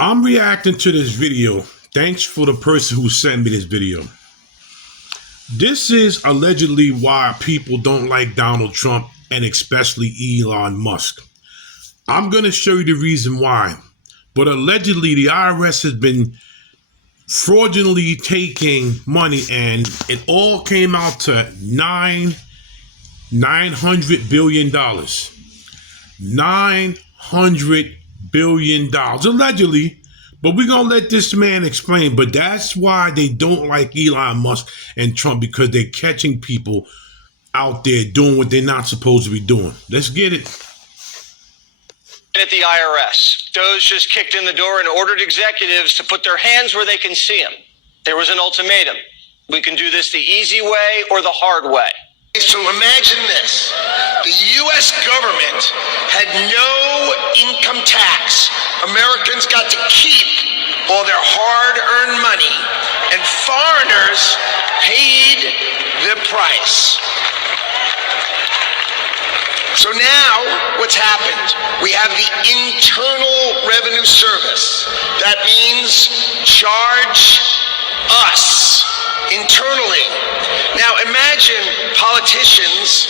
I'm reacting to this video. Thanks for the person who sent me this video. This is allegedly why people don't like Donald Trump and especially Elon Musk. I'm going to show you the reason why. But allegedly, the IRS has been fraudulently taking money, and it all came out to $900 billion. $900 billion, allegedly. But we're going to let this man explain. But that's why they don't like Elon Musk and Trump, because they're catching people out there doing what they're not supposed to be doing. Let's get it. At the IRS, DOGE just kicked in the door and ordered executives to put their hands where they can see them. There was an ultimatum. We can do this the easy way or the hard way. So imagine this. The U.S. government had no income tax. Americans got to keep all their hard-earned money, and foreigners paid the price. So now, what's happened? We have the Internal Revenue Service. That means charge us internally. Now imagine politicians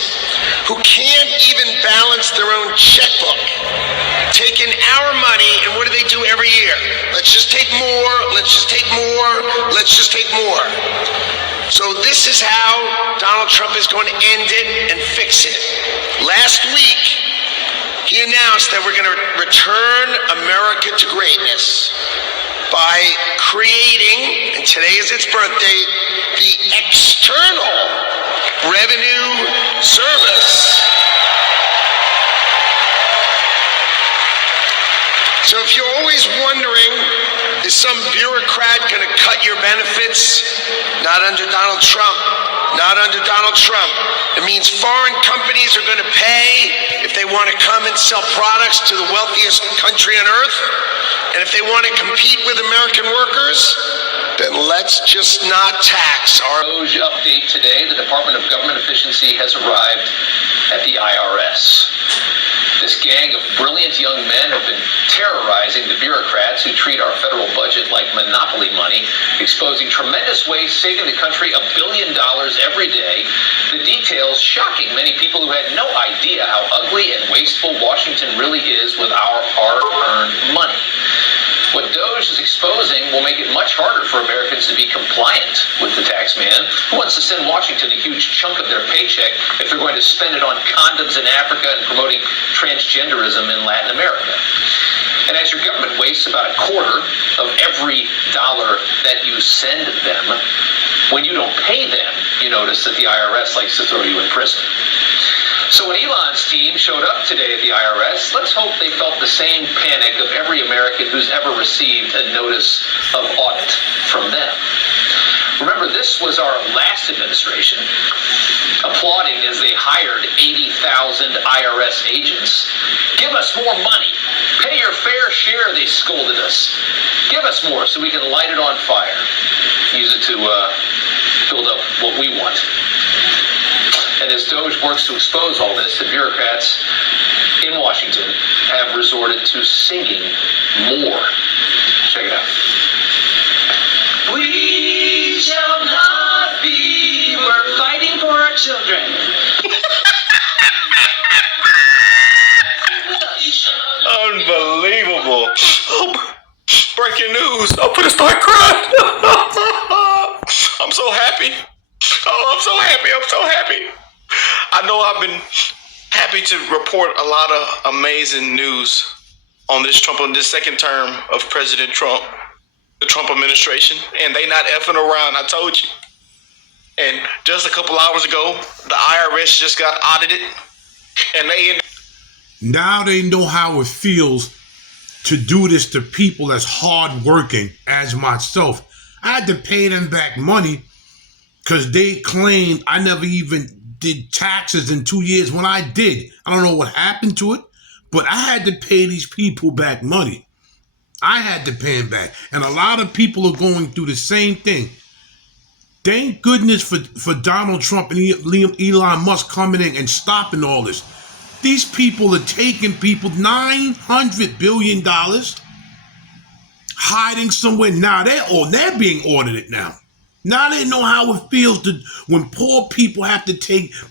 who can't even balance their own checkbook, taking our money, and what do they do every year? Let's just take more, let's just take more, let's just take more. So this is how Donald Trump is going to end it and fix it. Last week, he announced that we're going to return America to greatness by creating, and today is its birthday, the External Revenue Service. So if you're always wondering, is some bureaucrat going to cut your benefits? Not under Donald Trump. Not under Donald Trump. It means foreign companies are going to pay if they want to come and sell products to the wealthiest country on earth. And if they want to compete with American workers, then let's just not tax our DOGE update today. The Department of Government Efficiency has arrived at the IRS. This gang of brilliant young men have been terrorizing the bureaucrats who treat our federal budget like monopoly money, exposing tremendous waste, saving the country $1 billion every day. The details shocking many people who had no idea how ugly and wasteful Washington really is with our hard-earned money. What DOGE is exposing will make it much harder for Americans to be compliant with the tax man, who wants to send Washington a huge chunk of their paycheck if they're going to spend it on condoms in Africa and promoting transgenderism in Latin America. And as your government wastes about a quarter of every dollar that you send them, when you don't pay them, you notice that the IRS likes to throw you in prison. So when Elon's team showed up today at the IRS, let's hope they felt the same panic of every American who's ever received a notice of audit from them. Remember, this was our last administration applauding as they hired 80,000 IRS agents. Give us more money. Pay your fair share, they scolded us. Give us more so we can light it on fire. Use it to build up what we want. And as DOGE works to expose all this, the bureaucrats in Washington have resorted to singing more. Check it out. We shall not be, we're fighting for our children. Unbelievable. Oh, breaking news. I'm gonna start crying. I'm so happy. Oh, I'm so happy. I'm so happy. I know I've been happy to report a lot of amazing news on this second term of President Trump, the Trump administration, and they not effing around. I told you. And just a couple hours ago, the IRS just got audited, and Now they know how it feels to do this to people that's hardworking as myself. I had to pay them back money because they claimed I never even did taxes in 2 years when I did. I don't know what happened to it, but I had to pay these people back money. I had to pay them back. And a lot of people are going through the same thing. Thank goodness for Donald Trump and Elon Musk coming in and stopping all this. These people are taking people $900 billion hiding somewhere. Now they're being audited now. Now they know how it feels when poor people have to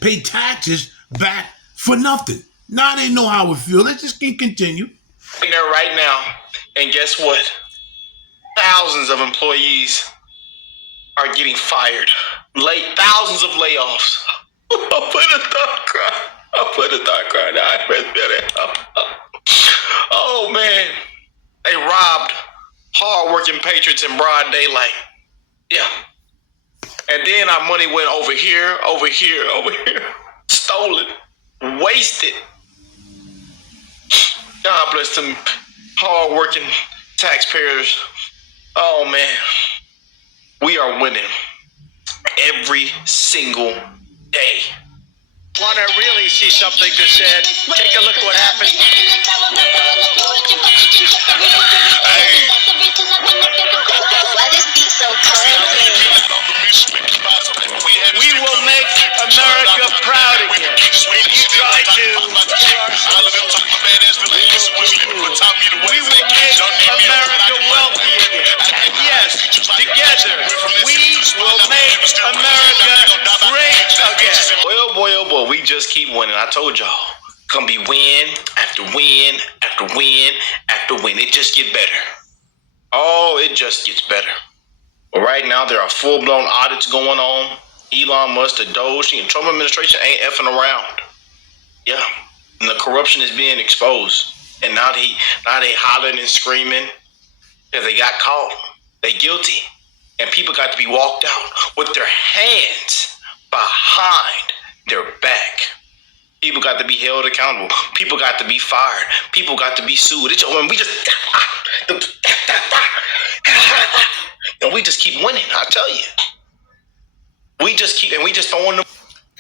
pay taxes back for nothing. Now they know how it feels. Let's just continue. In there right now, and guess what? Thousands of employees are getting fired. Thousands of layoffs. I put a thought cry. I read that. Oh man, they robbed hard-working patriots in broad daylight. Yeah. And then our money went over here, stolen, wasted. God bless them hard-working taxpayers. Oh man, we are winning every single day. Want to really see something that said, take a look at what happened. We will make America proud again. If you try to, we will make America wealthy again. And yes, together, we will make America great again. Oh boy, we just keep winning. I told y'all. It's gonna be win after win after win after win. It just gets better. Oh, it just gets better. But right now, there are full-blown audits going on. Elon Musk, the DOGE, and Trump administration ain't effing around. Yeah, and the corruption is being exposed. And now they hollering and screaming because they got caught. They guilty. And people got to be walked out with their hands behind their back. People got to be held accountable. People got to be fired. People got to be sued. We just keep winning, I tell you. We just throwing them.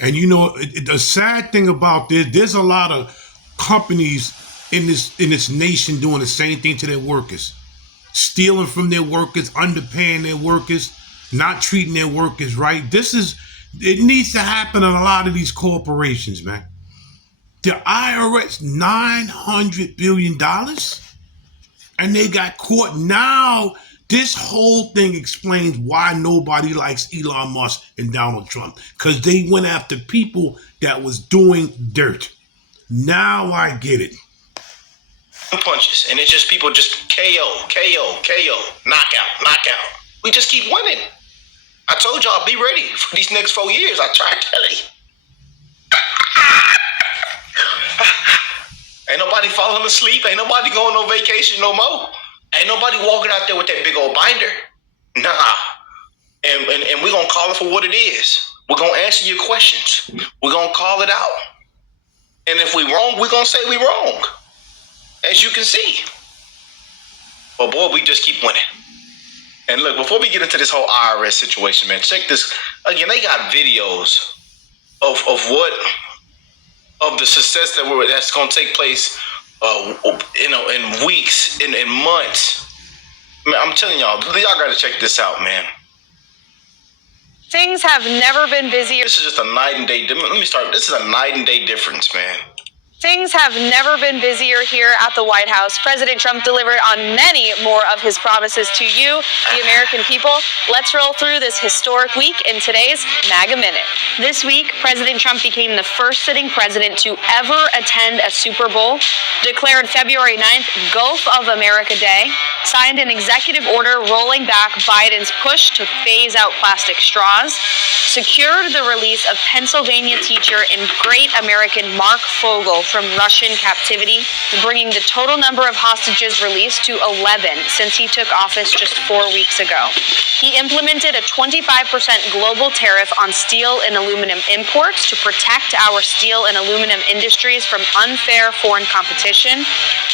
And you know, the sad thing about this, there's a lot of companies in this nation doing the same thing to their workers. Stealing from their workers, underpaying their workers, not treating their workers right. It needs to happen in a lot of these corporations, man. The IRS, $900 billion, and they got caught. Now, this whole thing explains why nobody likes Elon Musk and Donald Trump, because they went after people that was doing dirt. Now I get it. Punches, and it's just people just KO, knockout. We just keep winning. I told y'all, be ready for these next 4 years. I tried to tell you. Ain't nobody falling asleep. Ain't nobody going on vacation no more. Ain't nobody walking out there with that big old binder. Nah. And we're going to call it for what it is. We're going to answer your questions. We're going to call it out. And if we wrong, we're going to say we wrong. As you can see. But boy, we just keep winning. And look, before we get into this whole IRS situation, man, check this. Again, they got videos of the success that's going to take place, in weeks, in months. Man, I'm telling y'all got to check this out, man. Things have never been busier. This is just a night and day. Let me start. This is a night and day difference, man. Things have never been busier here at the White House. President Trump delivered on many more of his promises to you, the American people. Let's roll through this historic week in today's MAGA Minute. This week, President Trump became the first sitting president to ever attend a Super Bowl, declared February 9th Gulf of America Day, signed an executive order rolling back Biden's push to phase out plastic straws, secured the release of Pennsylvania teacher and great American Mark Fogel from Russian captivity, bringing the total number of hostages released to 11 since he took office just 4 weeks ago. He implemented a 25% global tariff on steel and aluminum imports to protect our steel and aluminum industries from unfair foreign competition.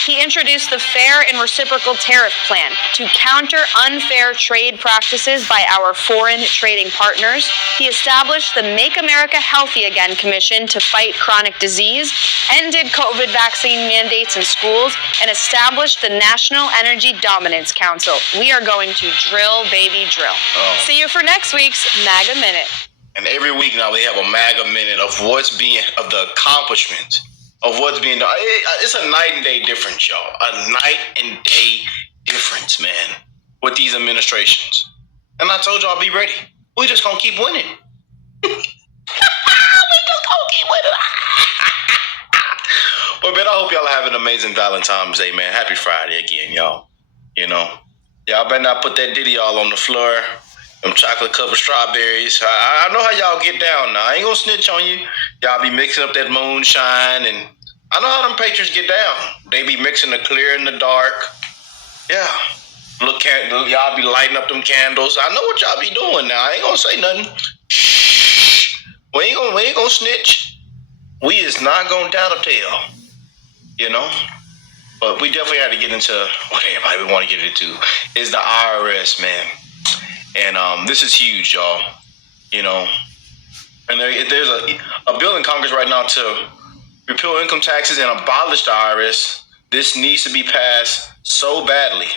He introduced the Fair and Reciprocal Tariff Plan to counter unfair trade practices by our foreign trading partners. He established the Make America Healthy Again Commission to fight chronic disease, ended COVID vaccine mandates in schools, and established the National Energy Dominance Council. We are going to drill, baby, drill. See you for next week's MAGA Minute. And every week now they have a MAGA Minute of of the accomplishments of what's being done. It's a night and day difference, y'all. A night and day difference, man, with these administrations. And I told y'all, be ready. We just gonna keep winning. We just gonna keep winning. But man, I hope y'all have an amazing Valentine's Day, man. Happy Friday again, y'all. You know, y'all better not put that ditty all on the floor. Them chocolate covered strawberries. I know how y'all get down now. I ain't gonna snitch on you. Y'all be mixing up that moonshine, and I know how them patrons get down. They be mixing the clear and the dark. Yeah. Y'all be lighting up them candles. I know what y'all be doing now. I ain't gonna say nothing. Shh. We ain't gonna snitch. We is not gonna tell a tale. You know? But we definitely had to get into what everybody want to get into is the IRS, man. And this is huge, y'all. You know, and there's a bill in Congress right now to repeal income taxes and abolish the IRS. This needs to be passed so badly.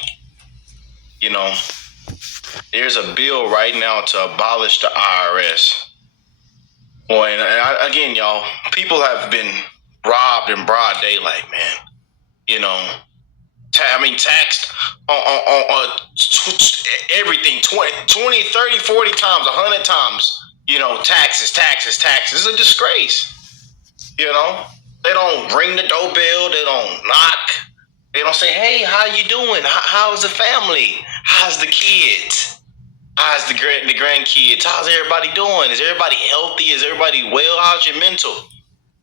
You know, there's a bill right now to abolish the IRS. Boy, again, y'all, people have been robbed in broad daylight, man. You know, taxed on everything 20, 30, 40 times, 100 times, you know, taxes. It's a disgrace. You know, they don't ring the doorbell. They don't knock. They don't say, hey, how you doing? How's the family? How's the kids? How's the grandkids? How's everybody doing? Is everybody healthy? Is everybody well? How's your mental?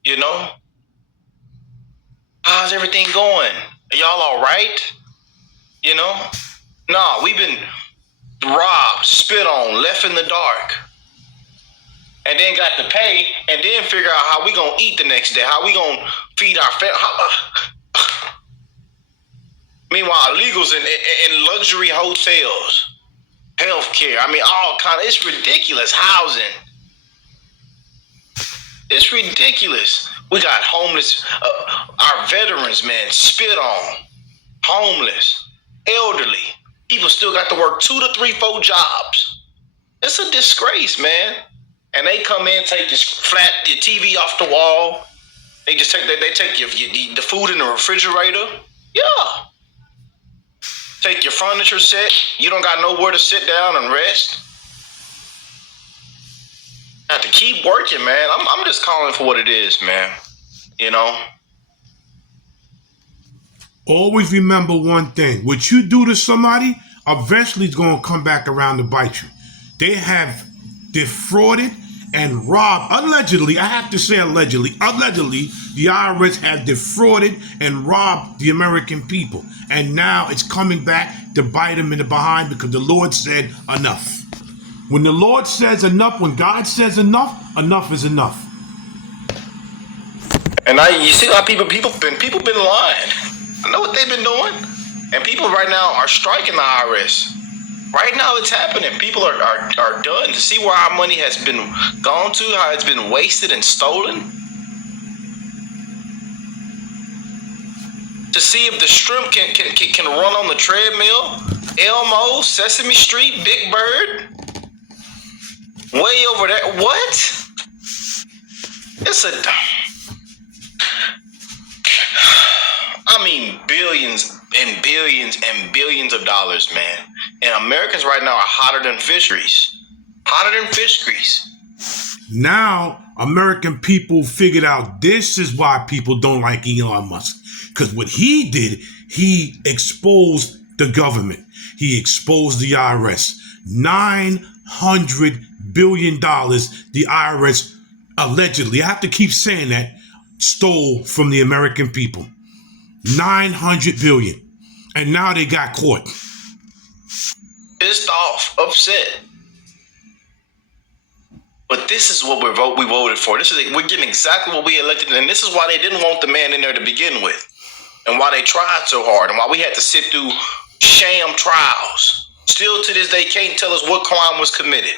You know? How's everything going? Are y'all all right? You know? Nah, we've been robbed, spit on, left in the dark. And then got to pay and then figure out how we going to eat the next day. How we going to feed our family. Meanwhile, illegals in luxury hotels, healthcare. I mean, all kind of. It's ridiculous. Housing. It's ridiculous. We got homeless. Our veterans, man, spit on. Homeless. Elderly. People still got to work 2 to 3, 4 jobs. It's a disgrace, man. And they come in, take your TV off the wall. They just take the food in the refrigerator. Yeah. Take your furniture set. You don't got nowhere to sit down and rest. Have to keep working, man. I'm just calling for what it is, man. You know? Always remember one thing. What you do to somebody, eventually it's going to come back around to bite you. They have defrauded and robbed, allegedly, I have to say allegedly, the IRS has defrauded and robbed the American people. And now it's coming back to bite them in the behind because the Lord said enough. When the Lord says enough, when God says enough, enough is enough. And you see how people been lying. I know what they've been doing. And people right now are striking the IRS. Right now it's happening. People are done. To see where our money has been gone to, how it's been wasted and stolen. To see if the shrimp can run on the treadmill. Elmo, Sesame Street, Big Bird. Way over there. What? It's billions and billions and billions of dollars, man. And Americans right now are hotter than fish grease. Hotter than fish grease. Now, American people figured out this is why people don't like Elon Musk. Because what he did, he exposed the government. He exposed the IRS. $900 billion the IRS allegedly, I have to keep saying that, stole from the American people. $900 billion. And now they got caught. Pissed off, upset. But this is what we voted for. We're getting exactly what we elected, and this is why they didn't want the man in there to begin with, and why they tried so hard, and why we had to sit through sham trials. Still to this day, can't tell us what crime was committed.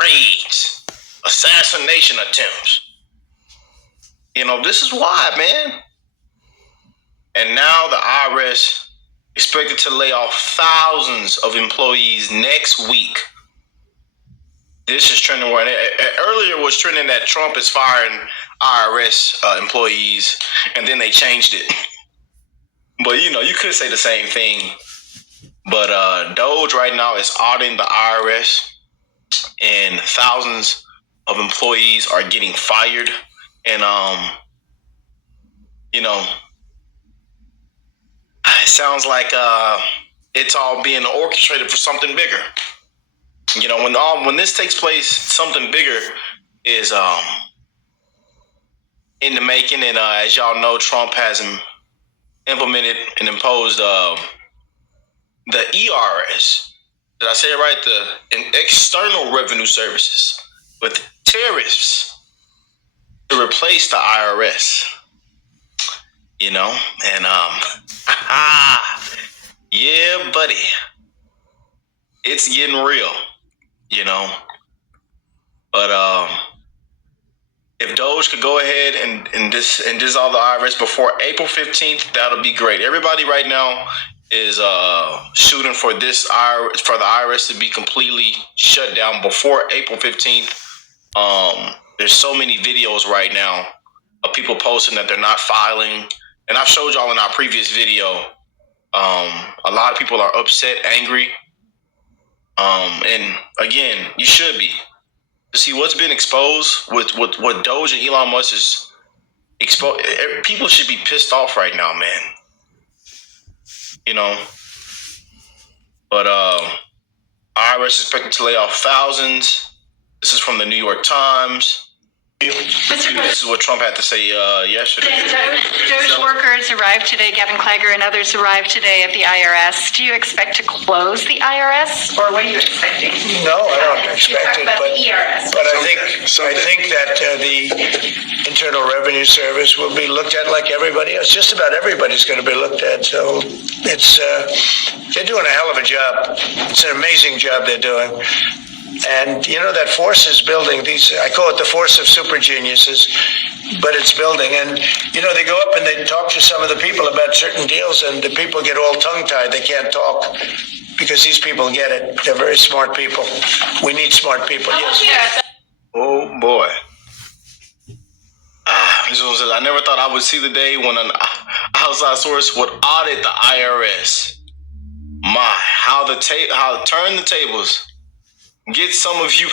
Raids, assassination attempts. You know, this is why, man. And now the IRS expected to lay off thousands of employees next week. This is trending where earlier was trending that Trump is firing IRS employees, and then they changed it. But you could say the same thing. But DOGE right now is auditing the IRS, and thousands of employees are getting fired. And it sounds like it's all being orchestrated for something bigger. When this takes place, something bigger is in the making. And as y'all know, Trump has implemented and imposed the ERS. Did I say it right? The External Revenue Services with tariffs to replace the IRS. And yeah, buddy, it's getting real. But if DOGE could go ahead and dissolve the IRS before April 15th, that'll be great. Everybody right now is shooting for the IRS to be completely shut down before April 15th. There's so many videos right now of people posting that they're not filing. And I've showed y'all in our previous video, a lot of people are upset, angry. And again, you should be. To see what's been exposed with what DOGE and Elon Musk is exposed, people should be pissed off right now, man. But IRS is expected to lay off thousands. This is from the New York Times. This is what Trump had to say yesterday. DOGE workers arrived today. Gavin Klager and others arrived today at the IRS. Do you expect to close the IRS, or what are you expecting? No, I don't expect it, but I think that the Internal Revenue Service will be looked at like everybody else. Just about everybody's going to be looked at. So it's they're doing a hell of a job. It's an amazing job they're doing. And that force is building. I call it the force of super geniuses, but it's building. And they go up and they talk to some of the people about certain deals, and the people get all tongue-tied. They can't talk because these people get it. They're very smart people. We need smart people. Yes. Oh boy. I never thought I would see the day when an outside source would audit the IRS. How turn the tables. Get some of you.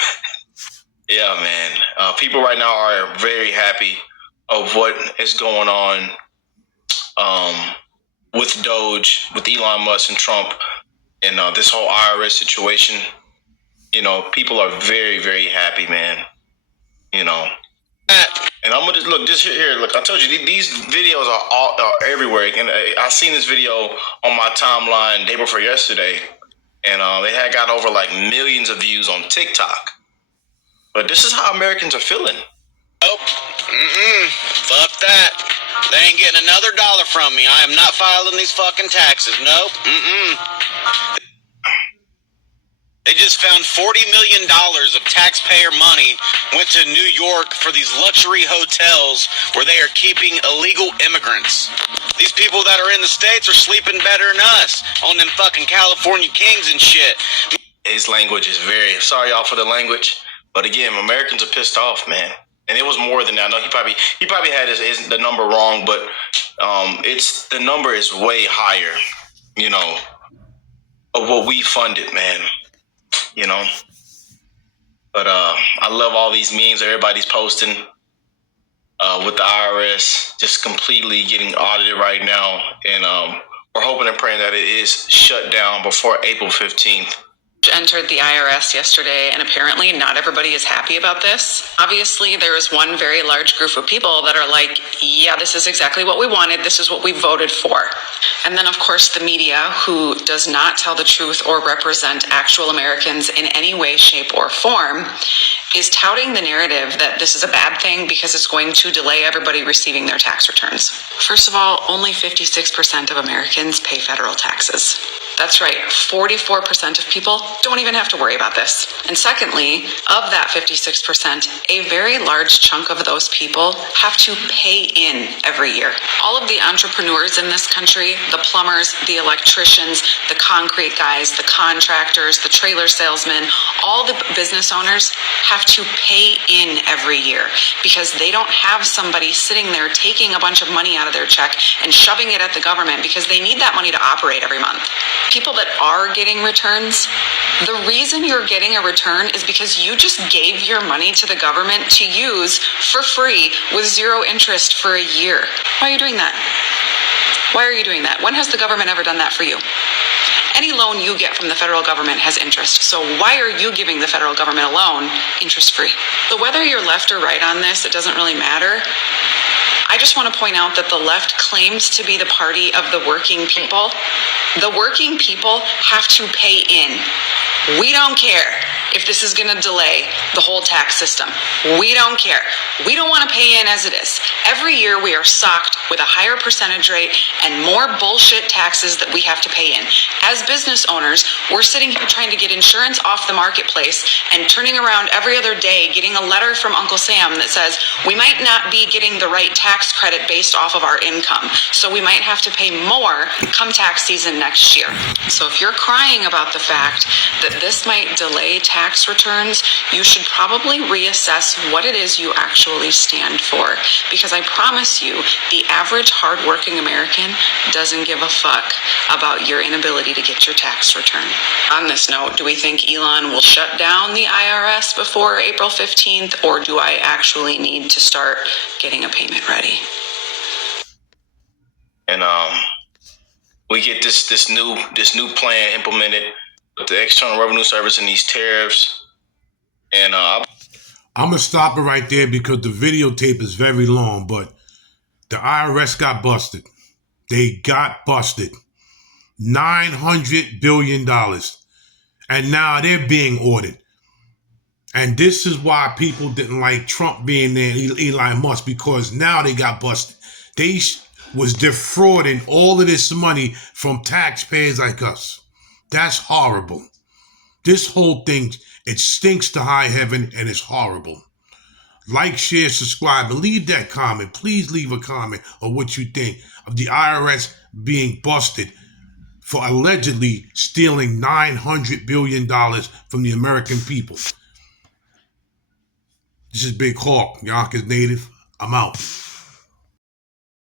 Yeah, man. People right now are very happy of what is going on with DOGE, with Elon Musk and Trump, and this whole IRS situation. People are very, very happy, man. And I'm gonna just here. Look, I told you these videos are everywhere, and I seen this video on my timeline day before yesterday. And it had got over like millions of views on TikTok. But this is how Americans are feeling. Nope. Fuck that. They ain't getting another dollar from me. I am not filing these fucking taxes. Nope. They just found $40 million of taxpayer money went to New York for these luxury hotels where they are keeping illegal immigrants. These people that are in the States are sleeping better than us on them fucking California kings and shit. His language is very, sorry y'all for the language, but again, Americans are pissed off, man. And it was more than that. I know he probably had the number wrong, but the number is way higher, of what we funded, man. But I love all these memes everybody's posting with the IRS just completely getting audited right now. And we're hoping and praying that it is shut down before April 15th. Entered the IRS yesterday, and apparently not everybody is happy about this. Obviously, there is one very large group of people that are like, yeah, this is exactly what we wanted. This is what we voted for. And then, of course, the media, who does not tell the truth or represent actual Americans in any way, shape, or form, is touting the narrative that this is a bad thing because it's going to delay everybody receiving their tax returns. First of all, only 56% of Americans pay federal taxes. That's right, 44% of people don't even have to worry about this. And secondly, of that 56%, a very large chunk of those people have to pay in every year. All of the entrepreneurs in this country, the plumbers, the electricians, the concrete guys, the contractors, the trailer salesmen, all the business owners have to pay in every year because they don't have somebody sitting there taking a bunch of money out of their check and shoving it at the government because they need that money to operate every month. People that are getting returns, the reason you're getting a return is because you just gave your money to the government to use for free with zero interest for a year. Why are you doing that? Why are you doing that? When has the government ever done that for you? Any loan you get from the federal government has interest. So why are you giving the federal government a loan interest-free? So whether you're left or right on this, it doesn't really matter. I just want to point out that the left claims to be the party of the working people. The working people have to pay in. We don't care if this is going to delay the whole tax system. We don't care. We don't want to pay in as it is. Every year we are socked with a higher percentage rate and more bullshit taxes that we have to pay in. As business owners, we're sitting here trying to get insurance off the marketplace and turning around every other day getting a letter from Uncle Sam that says we might not be getting the right tax credit based off of our income. So we might have to pay more come tax season next year. So if you're crying about the fact that this might delay tax returns, you should probably reassess what it is you actually stand for. Because I promise you, the average hardworking American doesn't give a fuck about your inability to get your tax return. On this note, do we think Elon will shut down the IRS before April 15th, or do I actually need to start getting a payment ready? And we get this new plan implemented with the External Revenue Service and these tariffs. And I'm going to stop it right there because the videotape is very long, but the IRS got busted. They got busted. $900 billion. And now they're being audited. And this is why people didn't like Trump being there, Elon Musk, because now they got busted. They was defrauding all of this money from taxpayers like us. That's horrible. This whole thing, it stinks to high heaven and it's horrible. Like, share, subscribe, and leave that comment. Please leave a comment of what you think of the IRS being busted for allegedly stealing $900 billion from the American people. This is Big Hawk, Yonkers native. I'm out.